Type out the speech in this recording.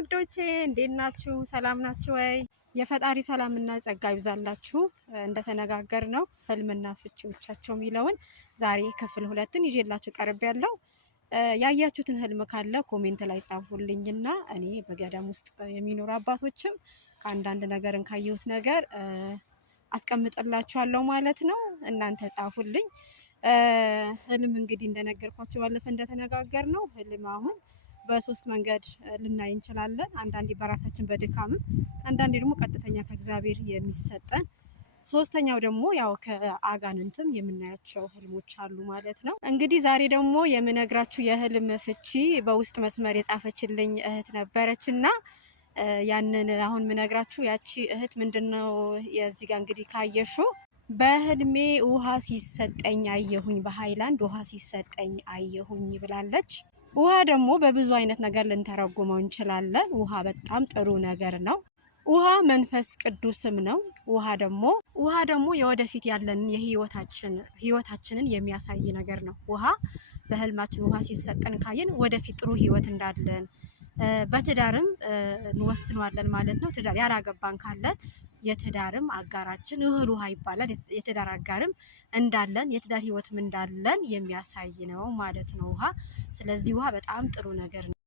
ውዶቼ እንዴት ናችሁ? ሰላም ናችሁ ወይ? የፈጣሪ ሰላምና ጸጋ ይብዛላችሁ። እንደተነጋገር ነው ህልምና ፍቺዎቻቸው የሚለውን ዛሬ ክፍል 2ን ይዤላችሁ ቀርብ ያለው ያያችሁትን ህልም ካለ ኮሜንት ላይ ጻፉልኝና እኔ በገዳም ውስጥ የሚኖሩ አባቶችም ከአንዳንድ ነገርን ካየሁት ነገር አስቀምጥላችኋለሁ ማለት ነው። እናንተ ጻፉልኝ። ህልም እንግዲህ እንደነገርኳችሁ ባለፈ እንደተነጋገር ነው ህልም አሁን በሶስት መንገድ ልናይ እንችላለን። አንዳንዴ በራሳችን በድካምም፣ አንዳንዴ ደግሞ ቀጥተኛ ከእግዚአብሔር የሚሰጠን፣ ሶስተኛው ደግሞ ያው ከአጋንንትም የምናያቸው ህልሞች አሉ ማለት ነው። እንግዲህ ዛሬ ደግሞ የምነግራችሁ የህልም ፍቺ በውስጥ መስመር የጻፈችልኝ እህት ነበረችና ያንን አሁን ምነግራችሁ ያቺ እህት ምንድነው የዚህ ጋር እንግዲህ ካየሹ በህልሜ ውሃ ሲሰጠኝ አየሁኝ፣ በሃይላንድ ውሃ ሲሰጠኝ አየሁኝ ብላለች። ውሃ ደግሞ በብዙ አይነት ነገር ልንተረጉመው እንችላለን። ውሃ በጣም ጥሩ ነገር ነው። ውሃ መንፈስ ቅዱስም ነው። ውሃ ደግሞ የወደፊት ያለን ህይወታችንን የሚያሳይ ነገር ነው። ውሃ በህልማችን ውሃ ሲሰጠን ካየን ወደፊት ጥሩ ህይወት እንዳለን በትዳርም እንወስነዋለን ማለት ነው። ትዳር ያላገባን ካለን የትዳርም አጋራችን እህል ውሃ ይባላል። የትዳር አጋርም እንዳለን የትዳር ህይወትም እንዳለን የሚያሳይ ነው ማለት ነው ውሃ። ስለዚህ ውሃ በጣም ጥሩ ነገር ነው።